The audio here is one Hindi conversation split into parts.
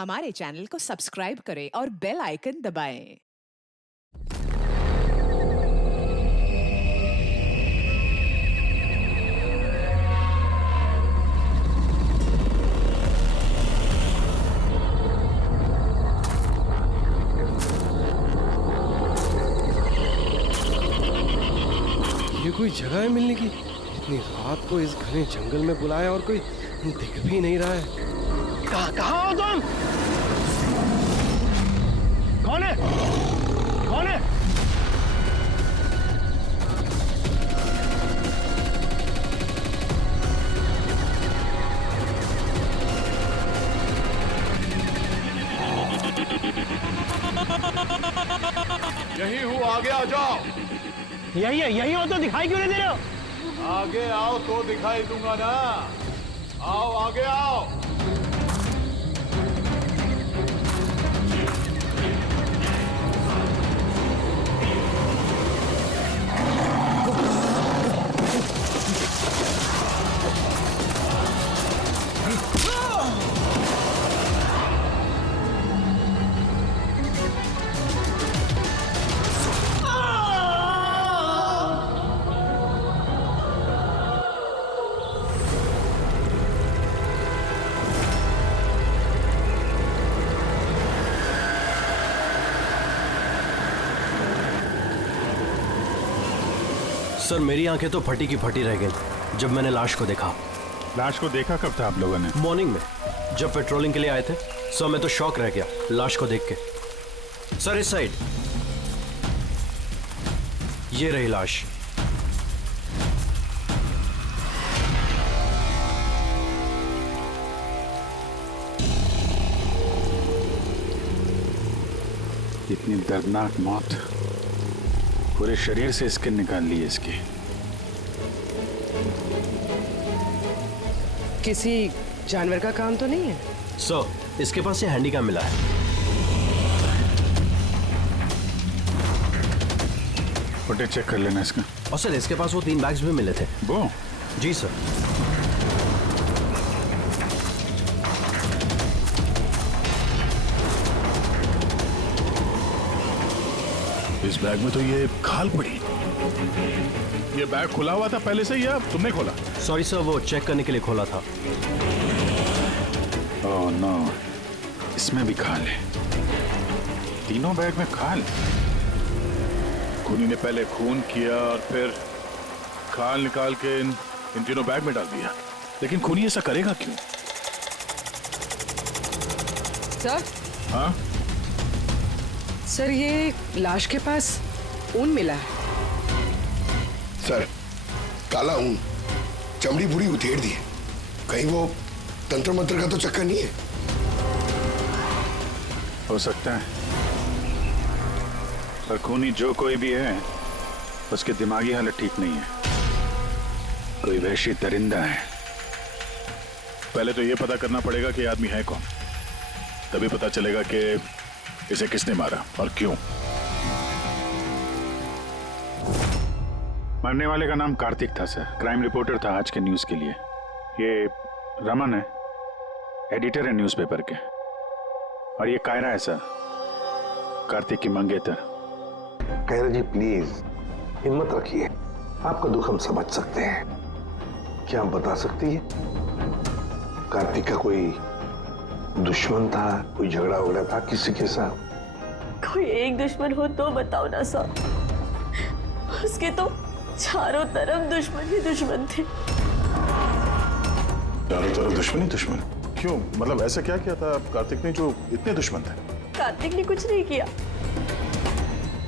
हमारे चैनल को सब्सक्राइब करें और बेल आइकन दबाएं। ये कोई जगह है मिलने की? इतनी रात को इस घने जंगल में बुलाया और कोई दिख भी नहीं रहा है। कहाँ हो तुम? कौन है? कौन है? यही हूँ, आगे आ जाओ। यही है, यही हो तो दिखाई क्यों नहीं दे रहे हो? आगे आओ तो दिखाई दूंगा ना। आओ आगे आओ। सर मेरी आंखें तो फटी की फटी रह गई जब मैंने लाश को देखा। लाश को देखा कब था आप लोगों ने? मॉर्निंग में जब पेट्रोलिंग के लिए आए थे। सर मैं तो शॉक रह गया लाश को देख के। सर इस साइड ये रही लाश। इतनी दर्दनाक मौत, पूरे शरीर से स्किन निकाल ली है इसकी। किसी जानवर का काम तो नहीं है? सर इसके पास ये हैंडीकैम मिला है। फुटेज चेक कर लेना इसका। और सर इसके पास वो 3 बैग्स भी मिले थे। वो जी सर। इस बैग में तो ये खाल पड़ी। ये बैग खुला हुआ था पहले से या तुमने खोला? सॉरी सर वो चेक करने के लिए खोला था। ओह नो, इसमें भी खाल है। तीनों बैग में खाल। खूनी ने पहले खून किया और फिर खाल निकाल के इन तीनों बैग में डाल दिया। लेकिन खूनी ऐसा करेगा क्यों? सर? हाँ सर ये लाश के पास ऊन मिला है। सर काला ऊन, चमड़ी पूरी उधेड़ दी है। कहीं वो तंत्र मंत्र का तो चक्कर नहीं है? हो सकता है, पर खूनी जो कोई भी है उसकी दिमागी हालत ठीक नहीं है। कोई वहशी दरिंदा है। पहले तो यह पता करना पड़ेगा कि आदमी है कौन, तभी पता चलेगा कि इसे किसने मारा और क्यों। मरने वाले का नाम कार्तिक था सर। क्राइम रिपोर्टर था आज के न्यूज के लिए। ये रमन है, एडिटर है न्यूज़पेपर के। और ये कायरा है सर, कार्तिक की मंगेतर। कायरा जी प्लीज हिम्मत रखिए, आपका दुख हम समझ सकते हैं। क्या आप बता सकती है कार्तिक का कोई दुश्मन था, कोई झगड़ा वगड़ा था किसी के साथ? कोई एक दुश्मन हो तो बताओ ना सर। उसके तो चारों तरफ दुश्मन ही दुश्मन थे। चारों तरफ दुश्मन ही दुश्मन? क्यों, मतलब ऐसा क्या किया था कार्तिक ने जो इतने दुश्मन थे? कार्तिक ने कुछ नहीं किया,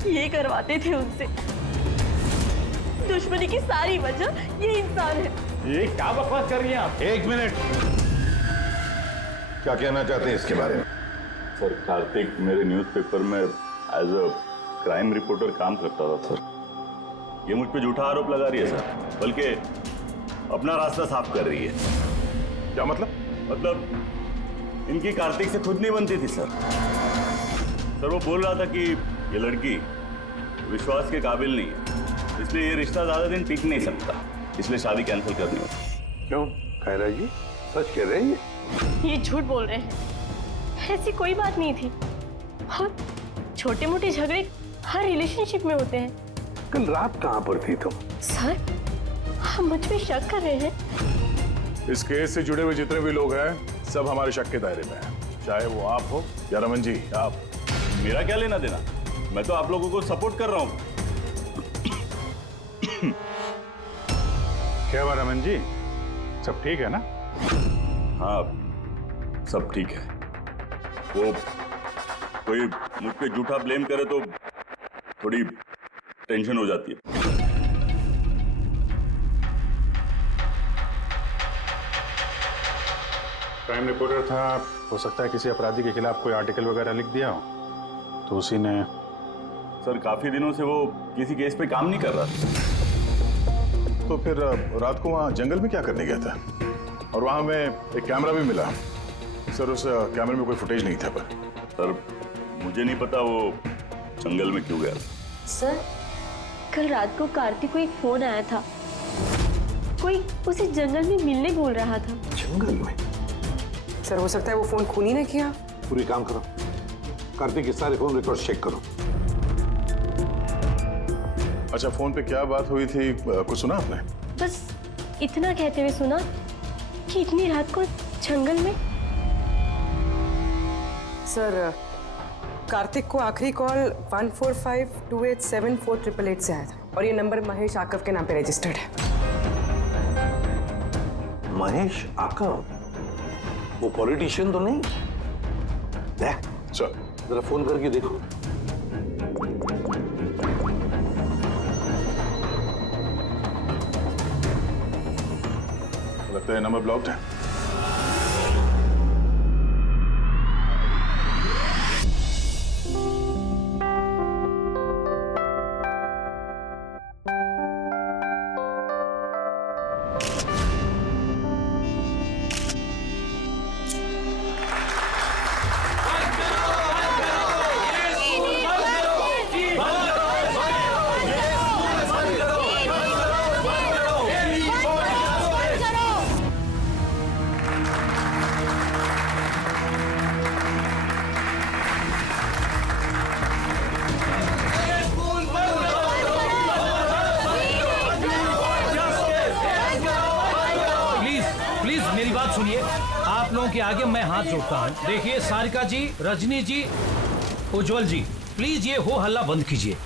ये करवाते थे उनसे। दुश्मनी की सारी वजह ये इंसान है। ये क्या बकवास कर रही हैं आप? एक मिनट, क्या कहना चाहते हैं इसके बारे में? सर कार्तिक मेरे न्यूज़पेपर में एज अ क्राइम रिपोर्टर काम करता था सर। ये मुझ पे झूठा आरोप लगा रही है सर, बल्कि अपना रास्ता साफ कर रही है। क्या मतलब? मतलब इनकी कार्तिक से खुद नहीं बनती थी सर। सर वो बोल रहा था कि ये लड़की विश्वास के काबिल नहीं है, इसलिए ये रिश्ता ज्यादा दिन टिक नहीं सकता, इसलिए शादी कैंसिल करनी होती। क्यों कायरा जी, सच कह रहे हैं ये? ये झूठ बोल रहे हैं। ऐसी कोई बात नहीं थी। और छोटे मोटे झगड़े हर रिलेशनशिप में होते हैं। कल रात कहाँ पर थी तुम? सर, आप मुझ पे शक कर रहे हैं? इस केस से जुड़े हुए जितने भी लोग हैं सब हमारे शक के दायरे में हैं, चाहे वो आप हो या रमन जी आप। मेरा क्या लेना देना, मैं तो आप लोगों को सपोर्ट कर रहा हूँ। क्या हुआ रमन जी, सब ठीक है ना? हाँ, सब ठीक है। वो कोई मुझ पे झूठा ब्लेम करे तो थोड़ी टेंशन हो जाती है। क्राइम रिपोर्टर था, हो सकता है किसी अपराधी के खिलाफ कोई आर्टिकल वगैरह लिख दिया हो, तो उसी ने। सर, काफी दिनों से वो किसी केस पे काम नहीं कर रहा था। तो फिर रात को वहाँ जंगल में क्या करने गया था? और वहाँ में एक कैमरा भी मिला। सर, उस कैमरे में कोई फुटेज नहीं था। पर सर, मुझे नहीं पता वो जंगल में क्यों गया। सर, कल रात को कार्तिक को एक फोन आया था। कोई उसे जंगल में मिलने बोल रहा था। जंगल में? सर, हो सकता है वो फोन खूनी ने किया। पूरी काम करो, कार्तिक के सारे फोन रिकॉर्ड चेक करो। अच्छा, फोन पे क्या बात हुई थी, कुछ सुना आपने? बस इतना कहते हुए सुना कि इतनी रात को जंगल में। सर, कार्तिक को आखिरी कॉल 1452874888 से आया था और ये नंबर महेश आकव के नाम पे रजिस्टर्ड है। महेश आकव? वो पॉलिटिशियन तो नहीं? चल जरा फोन करके देखो। लगता है नंबर ब्लॉक्ड है। सुनिए, आप लोगों के आगे मैं हाथ जोड़ता हूँ। देखिए सारिका जी, रजनी जी, उज्जवल जी, प्लीज ये हो हल्ला बंद कीजिए,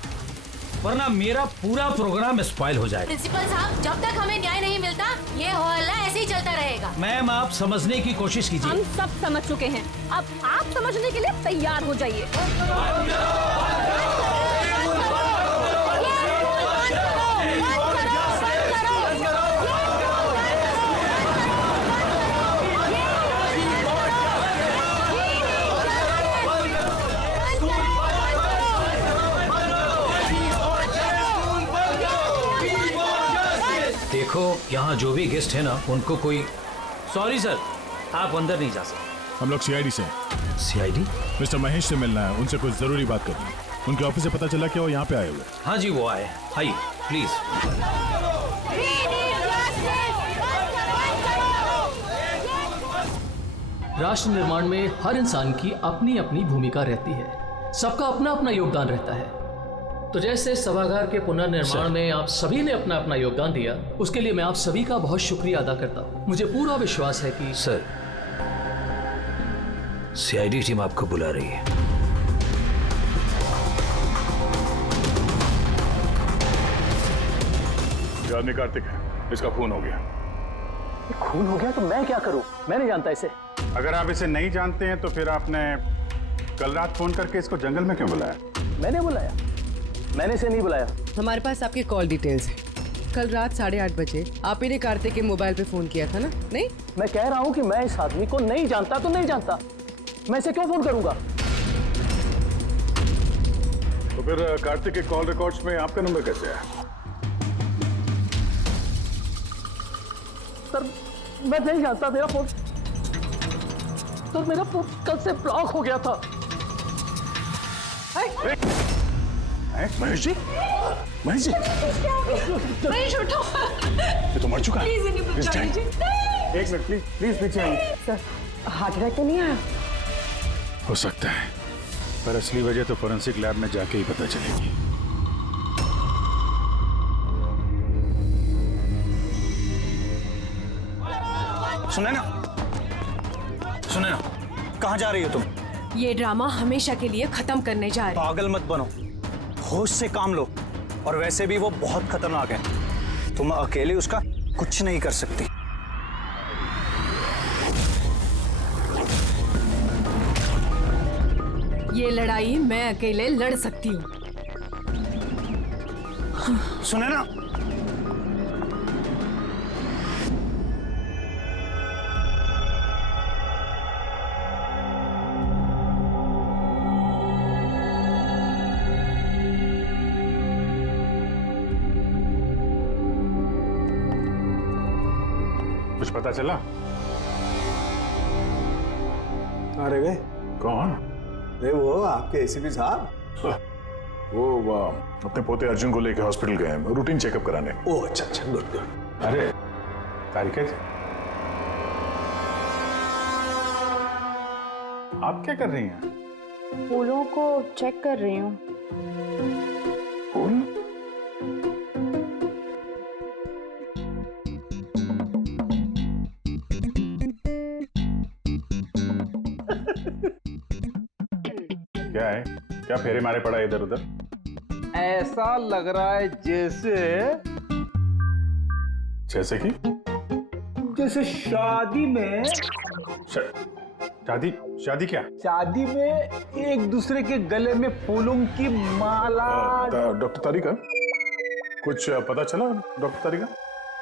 वरना मेरा पूरा प्रोग्राम स्पॉइल हो जाएगा। प्रिंसिपल साहब, जब तक हमें न्याय नहीं मिलता ये हो हल्ला ऐसे ही चलता रहेगा। मैम, आप समझने की कोशिश कीजिए। हम सब समझ चुके हैं, अब आप समझने के लिए तैयार हो जाइए। देखो, यहाँ जो भी गेस्ट है ना, उनको कोई। सॉरी सर, आप अंदर नहीं जा सकते। हम लोग सीआईडी से। सीआईडी? मिस्टर महेश से मिलना है, उनसे कुछ जरूरी बात करनी है। उनके ऑफिस से पता चला कि वो यहाँ पे आए हुए। हाँ जी, वो आए। आइए प्लीज। राष्ट्र निर्माण में हर इंसान की अपनी अपनी भूमिका रहती है, सबका अपना अपना योगदान रहता है। तो जैसे सभागार के पुनर्निर्माण में आप सभी ने अपना अपना योगदान दिया, उसके लिए मैं आप सभी का बहुत शुक्रिया अदा करता हूँ। मुझे पूरा विश्वास है कि सर, सीआईडी टीम आपको बुला रही है। आदमी कार्तिक है, इसका खून हो गया। खून हो गया तो मैं क्या करूं? मैं नहीं जानता इसे। अगर आप इसे नहीं जानते हैं तो फिर आपने कल रात फोन करके इसको जंगल में क्यों बुलाया? मैंने बुलाया? मैंने इसे नहीं बुलाया। हमारे पास आपकी कॉल डिटेल्स है। कल रात 8:30 बजे आप ही ने कार्तिक के मोबाइल पे फोन किया था ना? नहीं, मैं कह रहा हूं कि मैं इस आदमी को नहीं जानता तो नहीं जानता, मैं इसे क्यों फोन करूंगा? तो फिर कार्तिक के कॉल रिकॉर्ड्स में आपका नंबर कैसे आया? सर, मैं नहीं जानता। मेरा फोन कल से ब्लॉक हो गया था। महेश जी, महेश जी, महेश उठो। ये तो मर चुका है। प्लीज इन्हें बचा लीजिए। एक मिनट, प्लीज प्लीज पीछे आइए। सर, हार्ट अटैक तो नहीं आया? हो सकता है, पर असली वजह तो फोरेंसिक लैब में जाके ही पता चलेगी। सुने ना, कहाँ जा रही हो तुम? ये ड्रामा हमेशा के लिए खत्म करने जा रहे। पागल मत बनो, होश से काम लो। और वैसे भी वो बहुत खतरनाक है, तुम अकेले उसका कुछ नहीं कर सकती। ये लड़ाई मैं अकेले लड़ सकती हूँ। सुने ना, कुछ पता चला? अरे गए कौन? अरे वो आपके एसीपी साहब। वो अपने पोते अर्जुन को लेकर हॉस्पिटल गए हैं रूटीन चेकअप कराने। ओह अच्छा अच्छा, गुड गुड। अरे तारिका जी, आप क्या कर रही हैं? फूलों को चेक कर रही हूँ। फूल? क्या है? क्या फेरे मारे पड़ा इधर उधर? ऐसा लग रहा है जैसे कि जैसे शादी में शादी क्या? शादी में एक दूसरे के गले में फूलों की माला। डॉक्टर तारिका, कुछ पता चला डॉक्टर तारिका?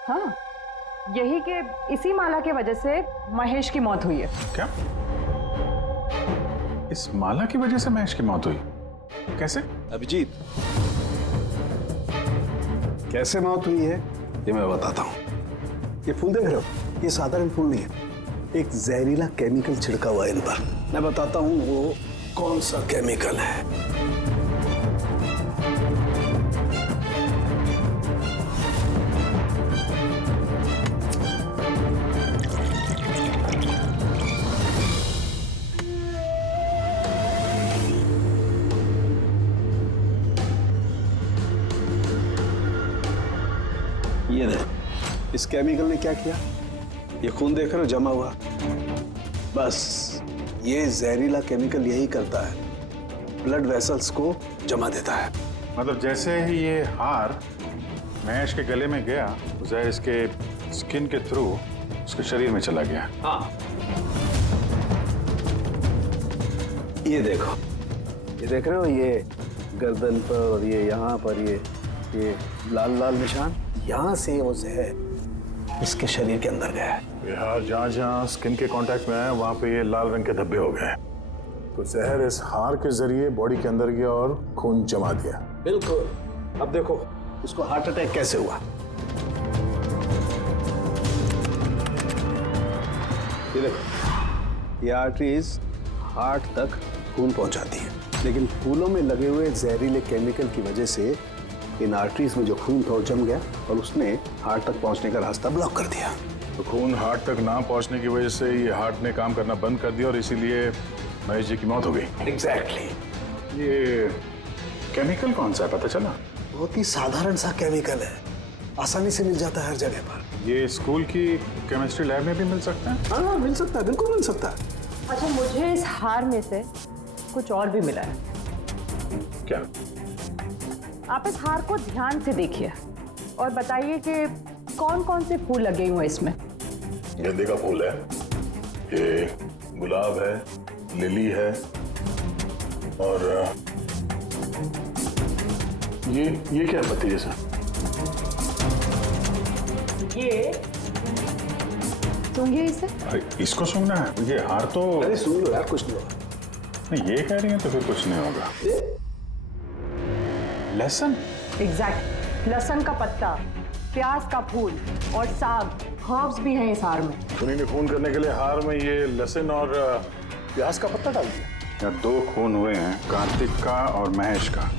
हाँ, यही कि इसी माला की वजह से महेश की मौत हुई है। क्या? इस माला की वजह से महेश की मौत हुई? कैसे? अभिजीत, कैसे मौत हुई है ये मैं बताता हूँ। ये फूल देख रहे हो, ये साधारण फूल नहीं है, एक जहरीला केमिकल छिड़का हुआ है इन पर। मैं बताता हूँ वो कौन सा केमिकल है। ये देख, इस केमिकल ने क्या किया, ये खून देख रहे हो जमा हुआ, बस ये जहरीला केमिकल यही करता है, ब्लड वेसल्स को जमा देता है। मतलब जैसे ही ये हार महेश के गले में गया, जहर इसके स्किन के थ्रू उसके शरीर में चला गया। हाँ, ये देखो, ये देख रहे हो, ये गर्दन पर और ये यहाँ पर ये लाल लाल निशान, यहाँ से वो जहर इसके शरीर के अंदर गया है। यार जहाँ जहाँ स्किन के कांटेक्ट में आया वहाँ पे ये लाल रंग के धब्बे हो गए, तो जहर इस हार के जरिए बॉडी के अंदर गया और खून जमा दिया। बिल्कुल। अब देखो इसको हार्ट अटैक कैसे हुआ। ये देखो, ये आर्टरीज हार्ट तक खून पहुंचाती है, लेकिन फूलों में लगे हुए जहरीले केमिकल की वजह से इन आर्टरीज में जो खून था वो जम गया और उसने हार्ट तक पहुंचने का रास्ता ब्लॉक कर दिया। तो खून हार्ट तक ना पहुंचने की वजह से ये हार्ट ने काम करना बंद कर दिया और इसीलिए महेश जी की मौत हो गई। एग्जैक्टली। ये केमिकल कौन सा है पता चला? बहुत ही साधारण सा केमिकल है, आसानी से मिल जाता है हर जगह पर। ये स्कूल की केमिस्ट्री लैब में भी मिल सकता है? हाँ मिल सकता है, बिल्कुल मिल सकता है। अच्छा, मुझे इस हार में से कुछ और भी मिला है। क्या? आप इस हार को ध्यान से देखिए और बताइए कि कौन कौन से फूल लगे हुए हैं इसमें। गेंदे का फूल है, ये गुलाब है, लिली है और ये क्या पत्ती जैसा? ये सूंघिए इसे। अरे इसको सूंघना है? ये हार तो अरे सूंघ लो यार, कुछ नहीं होगा। नहीं, ये कह रही है तो फिर कुछ नहीं होगा। लहसुन? एग्जैक्ट, लहसुन का पत्ता, प्याज का फूल और साग, हर्ब्स भी हैं इस हार में। उन्हीं ने खून करने के लिए हार में ये लहसुन और प्याज का पत्ता डाल दिया। यहाँ 2 खून हुए हैं, कार्तिक का और महेश का,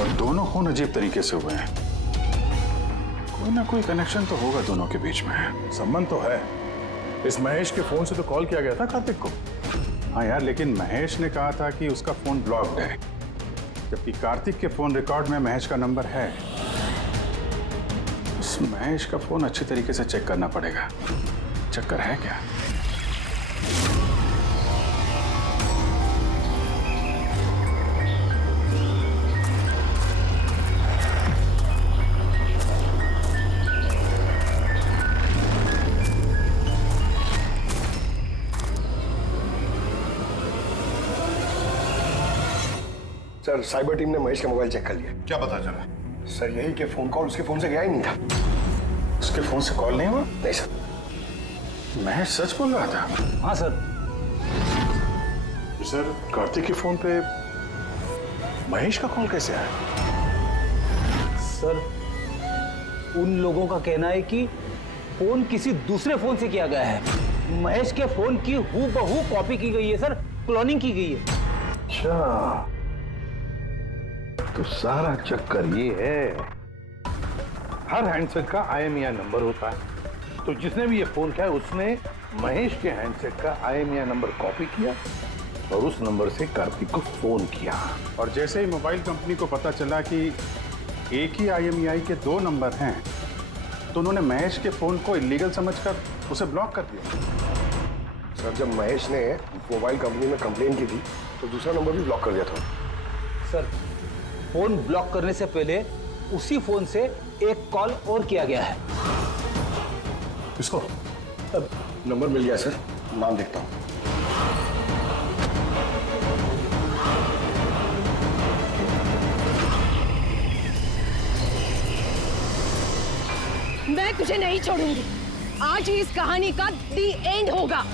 और दोनों खून अजीब तरीके से हुए हैं। कोई ना कोई कनेक्शन तो होगा दोनों के बीच में, संबंध तो है। इस महेश के फोन से तो कॉल किया गया था कार्तिक को। हाँ यार, लेकिन महेश ने कहा था कि उसका फोन ब्लॉक्ड है, जबकि कार्तिक के फोन रिकॉर्ड में महेश का नंबर है। इस महेश का फोन अच्छी तरीके से चेक करना पड़ेगा। चक्कर है क्या? सर, साइबर टीम ने महेश का मोबाइल चेक कर लिया। क्या पता चला? सर, यही कि फोन कॉल उसके फोन से गया ही नहीं था। उसके फोन से कॉल नहीं हुआ? नहीं सर। महेश सच बोल रहा था? हाँ सर। सर, कार्तिक के फोन पे महेश का कॉल कैसे आया? सर, उन लोगों का कहना है कि फोन किसी दूसरे फोन से किया गया है। महेश के फोन की हूबहू कॉपी की गई है सर, क्लोनिंग की गई है। अच्छा, तो सारा चक्कर ये है, हर हैंडसेट का IMEI नंबर होता है, तो जिसने भी ये फोन किया उसने महेश के हैंडसेट का IMEI नंबर कॉपी किया और उस नंबर से कार्तिक को फोन किया। और जैसे ही मोबाइल कंपनी को पता चला कि एक ही IMEI के 2 नंबर हैं, तो उन्होंने महेश के फोन को इलीगल समझकर उसे ब्लॉक कर दिया। सर, जब महेश ने मोबाइल कंपनी में कंप्लेन की थी तो दूसरा नंबर भी ब्लॉक कर दिया था। सर, फोन ब्लॉक करने से पहले उसी फोन से एक कॉल और किया गया है। किसको? अब नंबर मिल गया सर, नाम देखता हूं। मैं तुझे नहीं छोड़ूंगी। आज ही इस कहानी का दी एंड होगा।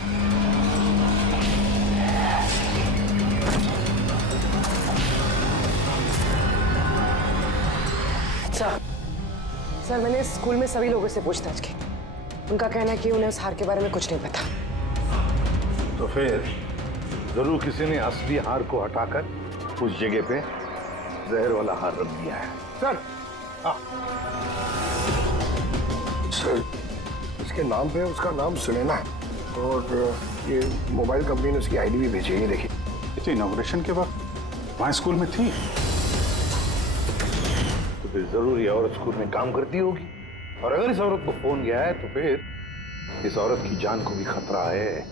सर, मैंने स्कूल में सभी लोगों से पूछताछ की। उनका कहना है कि उन्हें उस हार के बारे में कुछ नहीं पता। तो फिर जरूर किसी ने असली हार को हटाकर उस जगह पे जहर वाला हार रख दिया है। सर, सर, इसके नाम पे उसका नाम सुनैना है और ये मोबाइल कंपनी ने उसकी ID भी भेजी है, ये देखिए। इनॉग्रेशन के वक्त वहाँ स्कूल में थी, तो फिर जरूर ये औरत स्कूल में काम करती होगी, और अगर इस औरत को फोन गया है तो फिर इस औरत की जान को भी खतरा है।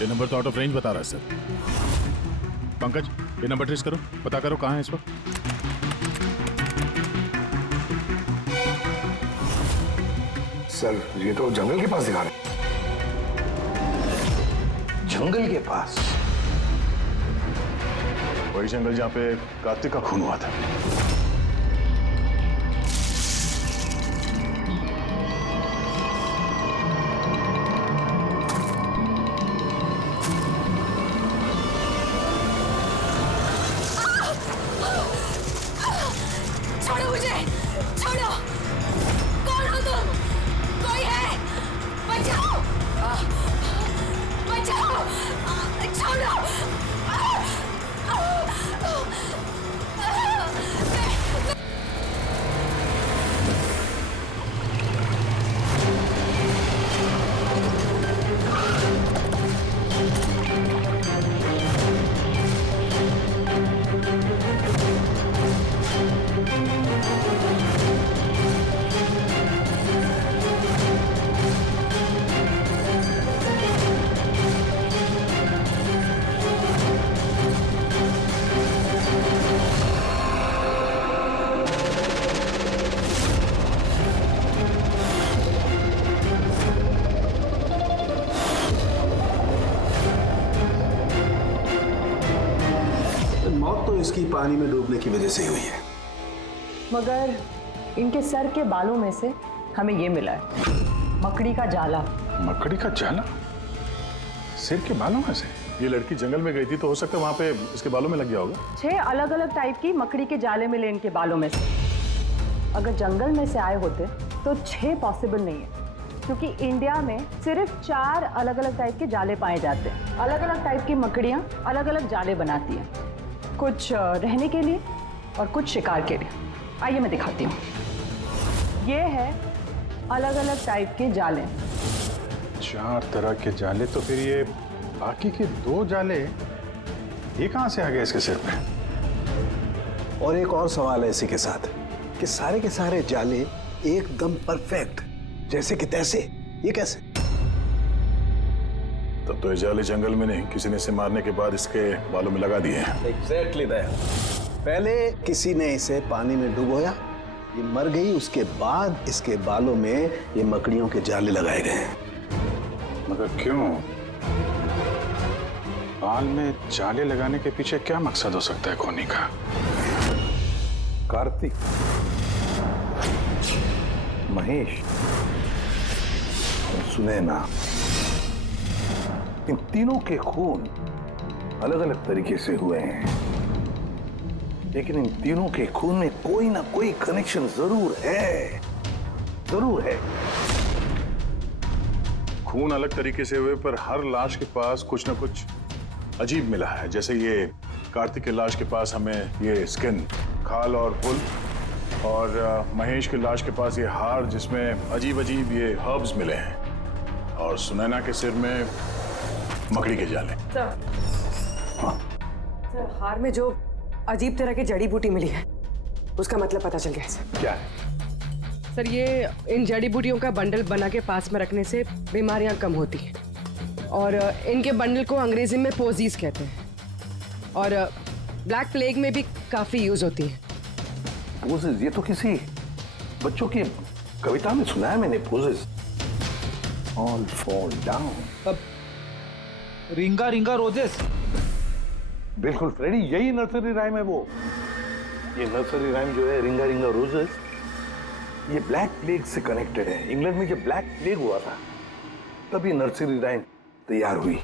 ये नंबर तो आउट ऑफ रेंज बता रहा है सर। पंकज, ये नंबर ट्रेस करो, पता करो कहाँ है इस वक्त। सर, ये तो जंगल के पास दिखा रहे। जंगल के पास? वही जंगल जहाँ पे कार्तिक का खून हुआ था। छोड़ो मुझे, छोड़ो। कौन हो तुम? कोई है? बचाओ, बचाओ, छोड़ो। मौत तो इसकी पानी में डूबने की वजह से ही हुई है। मगर इनके सर के बालों में से हमें ये मिला है, मकड़ी का जाला। मकड़ी का जाला? सिर के बालों में से? ये लड़की जंगल में गई थी तो हो सकता है वहां पे इसके बालों में लग गया होगा। 6 अलग अलग टाइप की मकड़ी के जाले मिले इनके बालों में से। अगर जंगल में से आए होते तो 6 पॉसिबल नहीं है, क्योंकि इंडिया में सिर्फ 4 अलग अलग टाइप के जाले पाए जाते हैं। अलग अलग टाइप की मकड़ियाँ अलग अलग जाले बनाती हैं, कुछ रहने के लिए और कुछ शिकार के लिए। आइए मैं दिखाती हूँ। ये है अलग अलग टाइप के जाले। 4 तरह के जाले, तो फिर ये बाकी के 2 जाले ये कहाँ से आ गए इसके सिर पे? और एक और सवाल है इसी के साथ कि सारे के सारे जाले एकदम परफेक्ट जैसे कि तैसे, ये कैसे? तब तो ये जाले जंगल में नहीं, किसी ने इसे मारने के बाद इसके बालों में लगा दिए हैं। Exactly that. पहले किसी ने इसे पानी में डुबोया, ये मर गई, उसके बाद इसके बालों में ये मकड़ियों के जाले लगाए गए हैं। मगर क्यों? बाल में जाले लगाने के पीछे क्या मकसद हो सकता है खोनी का? कार्तिक, महेश और सुनैना, इन तीनों के खून अलग अलग तरीके से हुए हैं, लेकिन इन तीनों के खून में कोई ना कोई कनेक्शन जरूर है, जरूर है। खून अलग तरीके से हुए, पर हर लाश के पास कुछ ना कुछ अजीब मिला है। जैसे ये कार्तिक के लाश के पास हमें ये स्किन, खाल और फूल, और महेश के लाश के पास ये हार जिसमें अजीब अजीब ये हर्ब्स मिले हैं, और सुनैना के सिर में मकड़ी के जाले। सर, हार में जो अजीब तरह की जड़ी बूटी मिली है उसका मतलब पता चल गया सर। क्या है? सर, ये इन जड़ी बूटियों का बंडल बना के पास में रखने से बीमारियां कम होती हैं, और इनके बंडल को अंग्रेजी में पोजीज कहते हैं, और ब्लैक प्लेग में भी काफी यूज होती है। पोजेस? ये तो किसी बच्चों की कविता में सुना है मैंने। Posies all fall down. अब रिंगा रिंगा रोजेस। बिल्कुल फ्रेडी, यही नर्सरी राइम है वो। ये नर्सरी राइम जो है, रिंगा रिंगा रोजेस, ये ब्लैक प्लेग से कनेक्टेड है। इंग्लैंड में जब ब्लैक प्लेग हुआ था तब ये नर्सरी राइम तैयार हुई।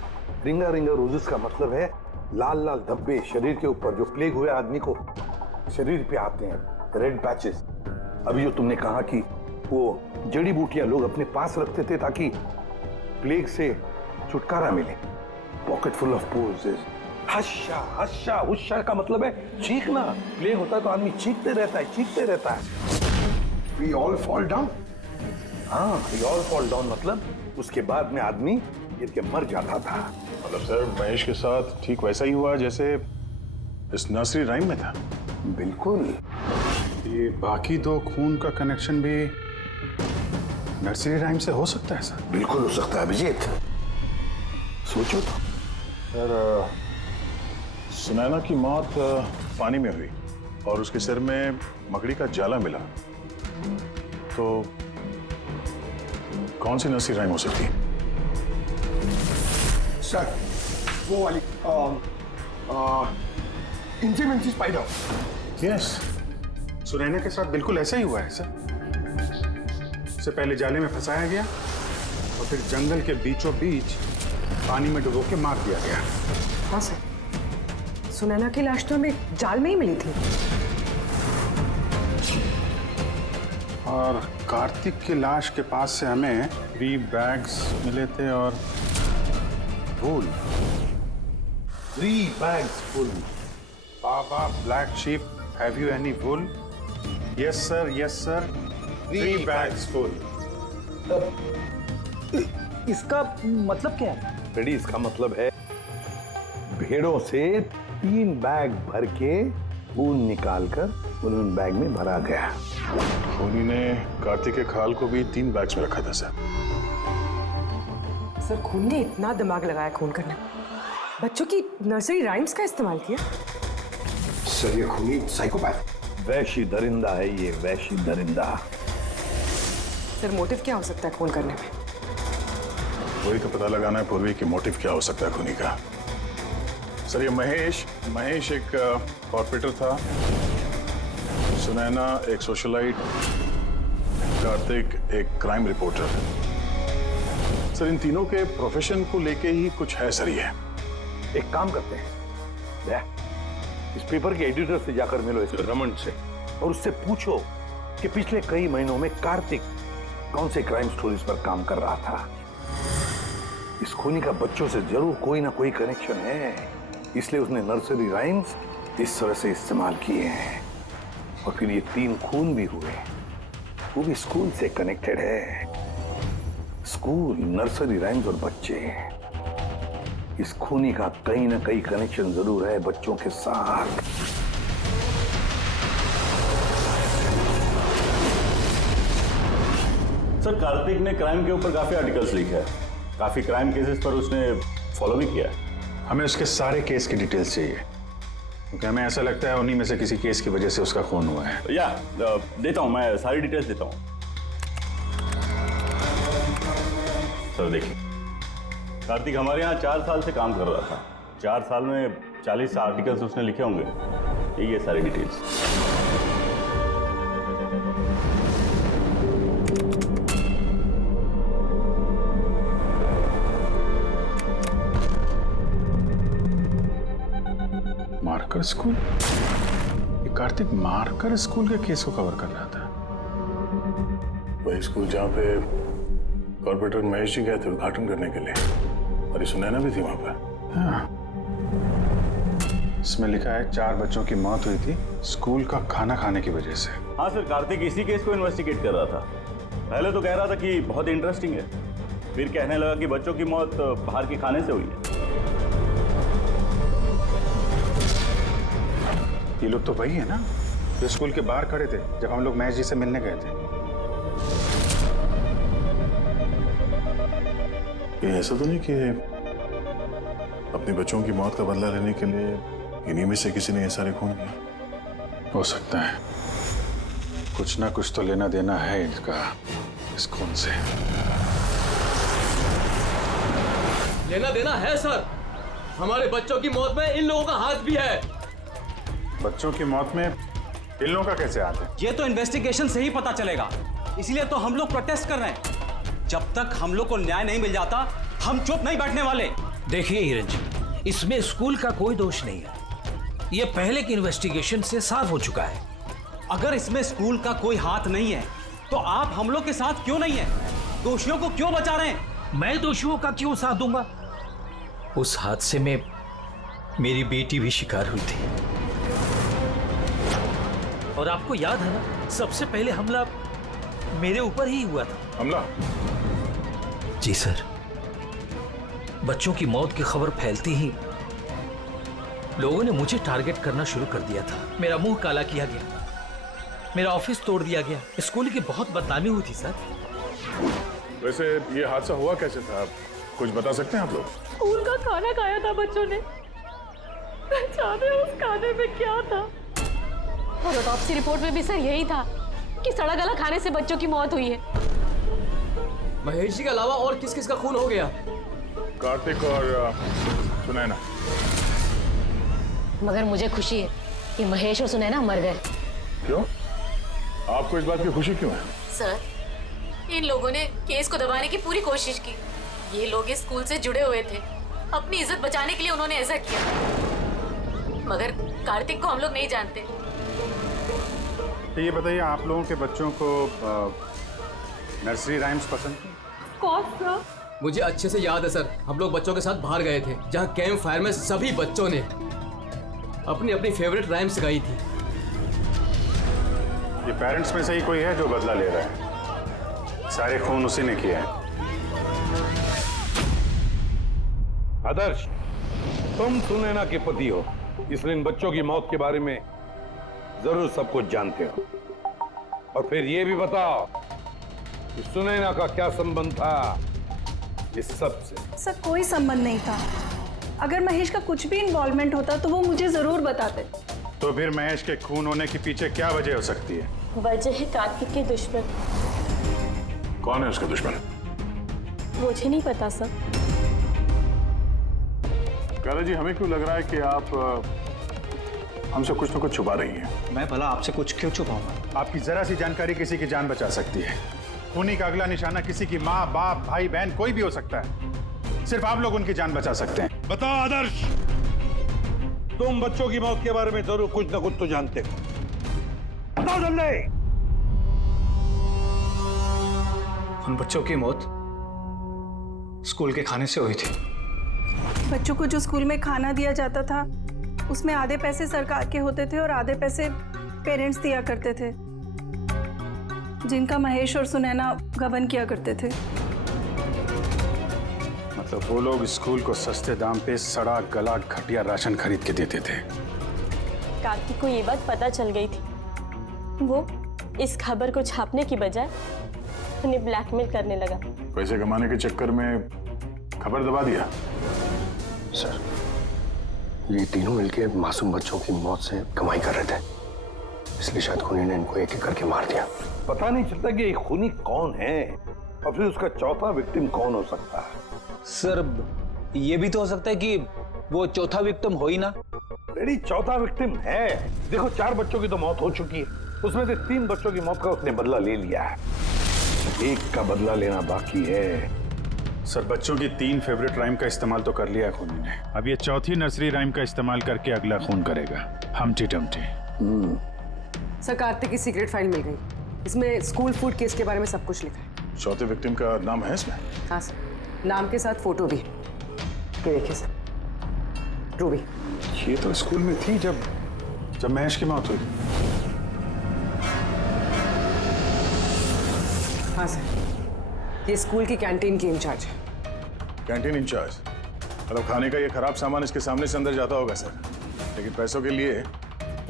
रिंगा रिंगा रोजेस का मतलब है लाल लाल धब्बे शरीर के ऊपर जो प्लेग हुए आदमी को शरीर पे आते हैं, रेड पैचेस। अभी जो तुमने कहा कि वो जड़ी बूटियां लोग अपने पास रखते थे ताकि प्लेग से छुटकारा मिले। Pocket full of posies. हश्शा हश्शा हुश्शा का मतलब है चीखना। प्लेग होता है तो आदमी चीखते रहता है, चीखते रहता है। We all fall down। हाँ, we all fall down मतलब उसके बाद में आदमी गिर के मर जाता था। मतलब सर, महेश के साथ ठीक वैसा ही हुआ जैसे इस नर्सरी राइम में था। बिल्कुल। ये बाकी 2 खून का कनेक्शन भी नर्सरी राइम से हो सकता है सर? बिल्कुल हो सकता है अभिजीत, सोचो तो। सर, सुनैना की मौत पानी में हुई और उसके सिर में मकड़ी का जाला मिला, तो कौन सी नर्सरी राइम हो सकती है? सर, वो वाली इंची स्पाइडर। यस, सुनैना के साथ बिल्कुल ऐसा ही हुआ है सर। उससे पहले जाले में फंसाया गया और फिर जंगल के बीचों बीच पानी में डुबो के मार दिया गया। हाँ सर, सुनैना की लाश तो हमें जाल में ही मिली थी। और कार्तिक की लाश के पास से हमें 3 बैग्स मिले थे और फूल। 3 bags full. Baa baa black sheep, have you any wool? Yes sir, yes sir, 3 bags full. इसका मतलब क्या है? रेडी, इसका मतलब है भेड़ों से 3 बैग भर के खून निकालकर उन बैग में भरा गया। खूनी ने कार्तिक के खाल को भी 3 बैग्स में रखा था सर। सर, खून ने इतना दिमाग लगाया खून करने, बच्चों की नर्सरी राइम्स का इस्तेमाल किया। सर, ये खूनी साइकोपैथ, वैशी दरिंदा है ये, वैशी दरिंदा। सर, मोटिव क्या हो सकता है खून करने में? वही तो पता लगाना है पूर्वी कि मोटिव क्या हो सकता है खूनी का। सर, ये महेश एक कॉर्पोरेटर था, सुनैना एक सोशलाइट, कार्तिक एक क्राइम रिपोर्टर। सर, इन तीनों के प्रोफेशन को लेके ही कुछ है सर। ये एक काम करते हैं, इस पेपर के एडिटर से जाकर मिलो, इस रमन से, और उससे पूछो कि पिछले कई महीनों में कार्तिक कौन से क्राइम स्टोरीज पर काम कर रहा था। इस खूनी का बच्चों से जरूर कोई ना कोई कनेक्शन है, इसलिए उसने नर्सरी राइम्स इस तरह से इस्तेमाल किए हैं। और फिर ये 3 खून भी हुए, वो भी स्कूल से कनेक्टेड है। स्कूल, नर्सरी राइम्स और बच्चे, इस खूनी का कहीं ना कहीं कनेक्शन जरूर है बच्चों के साथ। सर, कार्तिक ने क्राइम के ऊपर काफी आर्टिकल्स लिखे हैं, काफी क्राइम केसेस पर उसने फॉलो भी किया है। हमें उसके सारे केस की डिटेल्स चाहिए, क्योंकि हमें ऐसा लगता है उन्हीं में से किसी केस की वजह से उसका खून हुआ है। या देता हूं, मैं सारी डिटेल्स देता हूं। सर देखिए, कार्तिक हमारे यहाँ 4 साल से काम कर रहा था। 4 साल में 40 आर्टिकल्स उसने लिखे होंगे। यही है सारी डिटेल्स। Marker school? ये कार्तिक मार्कर स्कूल के केस को कवर कर रहा था। वही स्कूल जहाँ पे कॉर्पोरेटर महेश जी गए थे उद्घाटन करने के लिए, और ये सुनैना भी थी वहां पर। हाँ। इसमें लिखा है 4 बच्चों की मौत हुई थी स्कूल का खाना खाने की वजह से। हाँ सर, कार्तिक इसी केस को इन्वेस्टिगेट कर रहा था। पहले तो कह रहा था कि बहुत इंटरेस्टिंग है, फिर कहने लगा कि बच्चों की मौत बाहर के खाने से हुई है। ये लोग तो वही है ना जो स्कूल के बाहर खड़े थे जब हम लोग महेश जी से मिलने गए थे। ये ऐसा तो नहीं कि अपने बच्चों की मौत का बदला लेने के लिए इन्हीं में से किसी ने ये सारे खून किए? हो सकता है, कुछ ना कुछ तो लेना देना है इनका इस खून से। लेना देना है सर, हमारे बच्चों की मौत में इन लोगों का हाथ भी है। बच्चों की मौत में इन लोगों का कैसे हाथ है? ये तो इन्वेस्टिगेशन से ही पता चलेगा, इसलिए तो हम लोग प्रोटेस्ट कर रहे हैं। जब तक हम लोग को न्याय नहीं मिल जाता, हम चुप नहीं बैठने वाले। देखिए हिरन जी, इसमें स्कूल का कोई दोष नहीं है, ये पहले की इन्वेस्टिगेशन से साफ हो चुका है। अगर इसमें स्कूल का कोई हाथ नहीं है तो आप हम लोग के साथ क्यों नहीं है? दोषियों को क्यों बचा रहे हैं? मैं दोषियों का क्यों साथ दूंगा? उस हादसे में मेरी बेटी भी शिकार हुई थी, और आपको याद है ना, सबसे पहले हमला मेरे ऊपर ही हुआ था। हमला? जी सर। बच्चों की मौत की खबर फैलती ही लोगों ने मुझे टारगेट करना शुरू कर दिया था। मेरा मुंह काला किया गया, मेरा ऑफिस तोड़ दिया गया, स्कूल की बहुत बदनामी हुई थी सर। वैसे ये हादसा हुआ कैसे था, कुछ बता सकते हैं आप लोग? स्कूल का खाना खाया था बच्चों ने, जाने उस खाने में क्या था। और ऑटोप्सी रिपोर्ट में भी सर यही था कि सड़ा गला खाने से बच्चों की मौत हुई है। महेश जी के अलावा और किस किस का खून हो गया? कार्तिक और सुनैना। मगर मुझे खुशी है कि महेश और सुनैना मर गए। क्यों? आपको इस बात की खुशी क्यों है? सर, इन लोगों ने केस को दबाने की पूरी कोशिश की। ये लोग इस स्कूल से जुड़े हुए थे, अपनी इज्जत बचाने के लिए उन्होंने ऐसा किया। मगर कार्तिक को हम लोग नहीं जानते। तो ये बताइए, आप लोगों के बच्चों को नर्सरी राइम्स पसंद थी? कौन सा? मुझे अच्छे से याद है सर, हम लोग बच्चों के साथ बाहर गए थे जहाँ कैंप फायर में सभी बच्चों ने अपनी अपनी फेवरेट राइम्स गाई थी। ये पेरेंट्स में से ही कोई है जो बदला ले रहा है? सारे खून उसी ने किए हैं। आदर्श, तुम सुनैना के पति हो, इसलिए इन बच्चों की मौत के बारे में जरूर सब कुछ जानते हो। और फिर ये भी बताओ कि सुनैना का क्या संबंध था इस सब से? सर, कोई संबंध नहीं था। अगर महेश का कुछ भी इन्वॉल्वमेंट होता तो वो मुझे जरूर बताते। तो फिर महेश के खून होने के पीछे क्या वजह हो सकती है? वजह है कार्तिक के दुश्मन। कौन है उसका दुश्मन? मुझे नहीं पता सर। काला जी, हमें क्यों लग रहा है कि आप हमसे कुछ न कुछ छुपा रही हैं? मैं भला आपसे कुछ क्यों छुपाऊंगा? आपकी जरा सी जानकारी किसी की जान बचा सकती है। खूनी का अगला निशाना किसी की माँ, बाप, भाई, बहन कोई भी हो सकता है। सिर्फ आप लोग उनकी जान बचा सकते हैं। बताओ आदर्श, तुम बच्चों की मौत के बारे में जरूर कुछ न कुछ तो जानते हो, बताओ जल्दी। उन बच्चों की मौत स्कूल के खाने से हुई थी। बच्चों को जो स्कूल में खाना दिया जाता था उसमें आधे पैसे सरकार के होते थे और आधे पैसे पेरेंट्स दिया करते थे, जिनका महेश और सुनैना गबन किया करते थे। मतलब वो लोग स्कूल को सस्ते दाम पे सड़ा गला घटिया राशन खरीद के देते थे। कार्तिक को ये बात पता चल गई थी। वो इस खबर को छापने की बजाय उन्हें ब्लैकमेल करने लगा। पैसे कमाने के चक्कर में खबर दबा दिया। सर, ये तीनों मिलके मासूम बच्चों की मौत से कमाई कर रहे थे, इसलिए शायद खूनी ने इनको एक एक करके मार दिया। पता नहीं चलता कि ये खूनी कौन है और फिर उसका चौथा विक्टिम कौन हो सकता है। सर, ये भी तो हो सकता है कि वो चौथा विक्टिम हो ही ना। रेडी, चौथा विक्टिम है। देखो, 4 बच्चों की तो मौत हो चुकी है, उसमें से 3 बच्चों की मौत का उसने बदला ले लिया है, एक का बदला लेना बाकी है। सर, बच्चों की 3 फेवरेट राइम का इस्तेमाल तो कर लिया है खूनी ने। अब ये चौथी नर्सरी राइम का इस्तेमाल करके अगला खून करेगा, हमटी डमटी। सर, कार्तिक की सीक्रेट फाइल मिल गई। इसमें स्कूल फूड केस के बारे में सब कुछ लिखा है। चौथे विक्टिम का नाम है इसमें? हाँ सर, नाम के साथ फोटो भी। ये देखिए सर, रूबी। ये तो स्कूल में थी जब महेश की मौत हुई। हाँ सर, ये स्कूल की कैंटीन की इंचार्ज है। Canteen incharge? मतलब खाने का ये खराब सामान इसके सामने से अंदर जाता होगा सर, लेकिन पैसों के लिए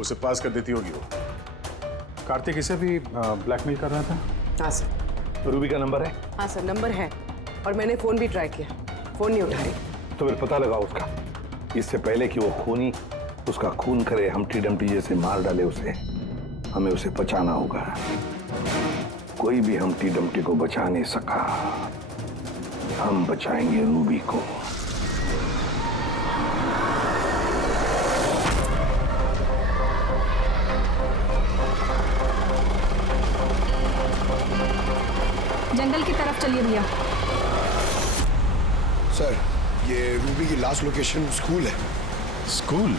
उसे पास कर देती होगी वो। कार्तिक इसे भी ब्लैकमेल कर रहा था? हाँ सर। रूबी का नंबर है? हाँ सर, नंबर है और मैंने फोन भी ट्राई किया, फोन नहीं उठा रही। तो फिर पता लगा उसका, इससे पहले कि वो खूनी उसका खून करे, हमटी डमटी जैसे मार डाले उसे, हमें उसे बचाना होगा। कोई भी हमटी डमटी को बचा नहीं सका, हम बचाएंगे रूबी को। जंगल की तरफ चलिए भैया। सर, ये रूबी की लास्ट लोकेशन स्कूल है। स्कूल?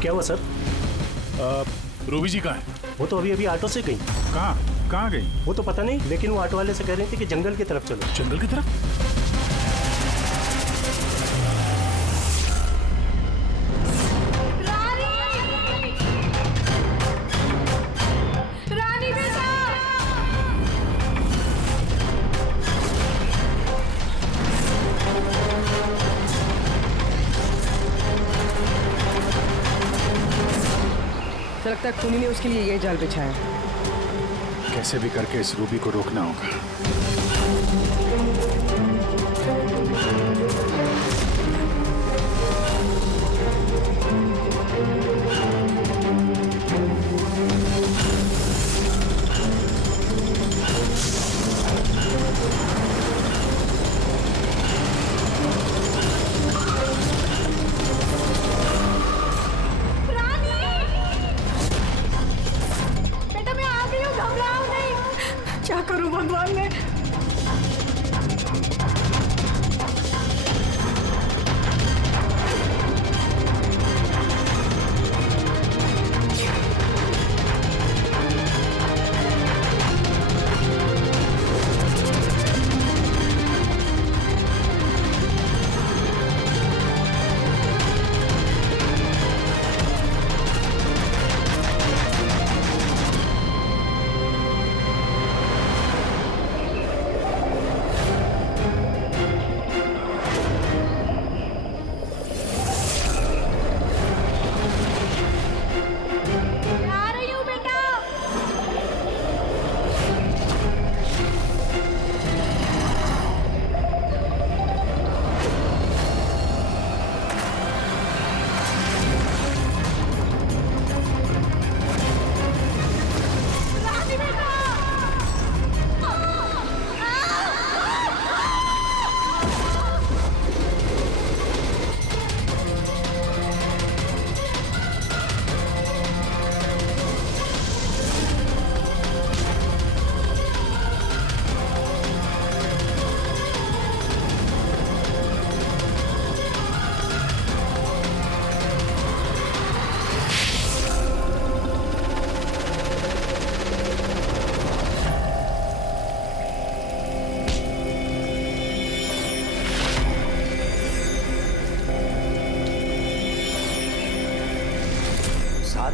क्या हुआ सर? रूबी जी कहाँ है? वो तो अभी ऑटो से गई। कहाँ गई? वो तो पता नहीं, लेकिन वो ऑटो वाले से कह रही थी कि जंगल की तरफ चलो। जंगल की तरफ? रानी बेटा! तो लगता है खूनी ने उसके लिए ये जाल बिछाया है। कैसे भी करके इस रूबी को रोकना होगा। क्या करूं भगवान मैं?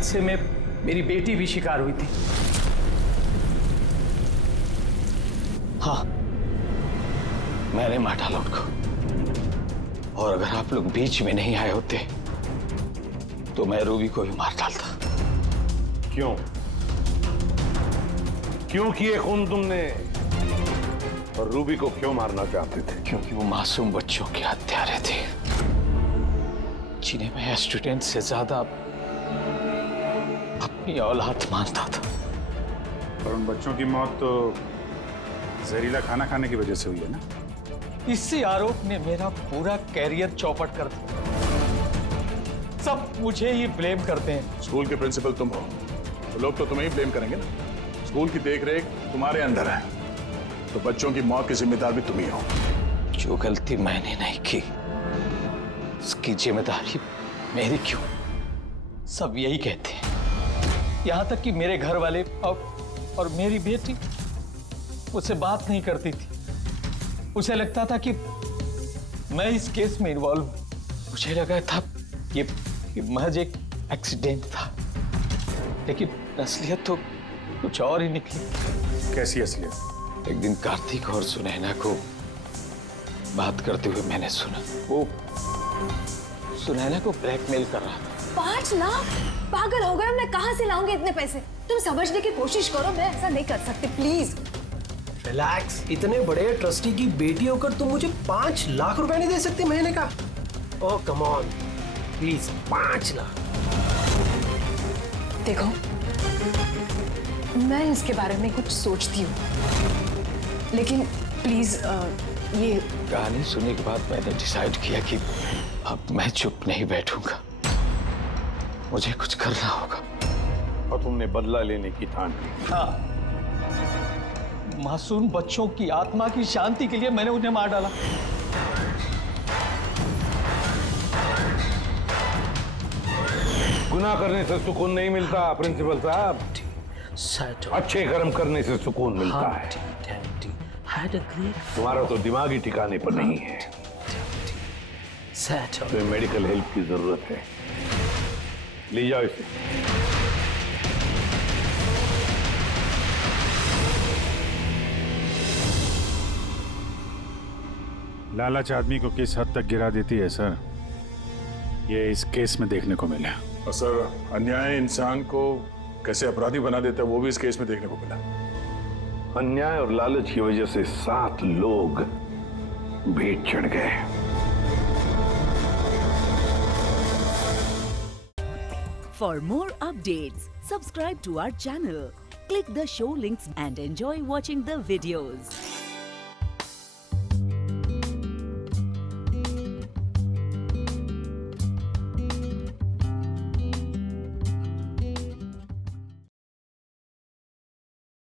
हादसे में मेरी बेटी भी शिकार हुई थी। हाँ, मैंने मार डाला उनको। और अगर आप लोग बीच में नहीं आए होते तो मैं रूबी को भी मार डालता। क्यों? क्यों किए खून तुमने? और रूबी को क्यों मारना चाहते थे? क्योंकि वो मासूम बच्चों के हत्यारे थे, जिन्हें मैं स्टूडेंट से ज्यादा अपनी औलाद मानता था। और उन बच्चों की मौत तो जहरीला खाना खाने की वजह से हुई है ना? इसी आरोप ने मेरा पूरा कैरियर चौपट कर दिया। सब मुझे ही ब्लेम करते हैं। स्कूल के प्रिंसिपल तुम हो तो लोग तो तुम्हें ही ब्लेम करेंगे ना। स्कूल की देखरेख तुम्हारे अंदर है, तो बच्चों की मौत की जिम्मेदार भी तुम ही हो। जो गलती मैंने नहीं की उसकी जिम्मेदारी मेरी क्यों? सब यही कहते हैं। यहाँ तक कि मेरे घर वाले और मेरी बेटी मुझसे बात नहीं करती थी। उसे लगता था कि मैं इस केस में इन्वॉल्व हूं। मुझे लगा था ये महज एक एक्सीडेंट था, लेकिन असलियत तो कुछ और ही निकली। कैसी असलियत? एक दिन कार्तिक और सुनैना को बात करते हुए मैंने सुना। वो सुनैना को ब्लैकमेल कर रहा था। 5 लाख? पागल हो गए? मैं कहां से लाऊंगी इतने पैसे? तुम समझने की कोशिश करो, मैं ऐसा नहीं कर सकती, प्लीज। रिलैक्स। इतने बड़े ट्रस्टी की बेटी होकर तुम मुझे 5 लाख रुपए नहीं दे सकती महीने का? ओह कम ऑन प्लीज, 5 लाख। देखो, मैं इसके बारे में कुछ सोचती हूँ, लेकिन प्लीज ये कहानी सुनने के बाद मैंने डिसाइड किया कि अब मैं चुप नहीं बैठूंगा, मुझे कुछ करना होगा। और तुमने बदला लेने की ठान ली। हाँ, मासूम बच्चों की आत्मा की शांति के लिए मैंने उन्हें मार डाला। गुनाह करने से सुकून नहीं मिलता प्रिंसिपल साहब, अच्छे कर्म करने से सुकून मिलता है। तुम्हारा तो दिमागी ठिकाने पर नहीं है, तुम्हें मेडिकल हेल्प की जरूरत है। ले जाओ इसे। लालच आदमी को किस हद तक गिरा देती है सर, ये इस केस में देखने को मिला। और सर, अन्याय इंसान को कैसे अपराधी बना देता है वो भी इस केस में देखने को मिला। अन्याय और लालच की वजह से 7 लोग भेंट चढ़ गए। For more updates, subscribe to our channel, click the show links and enjoy watching the videos.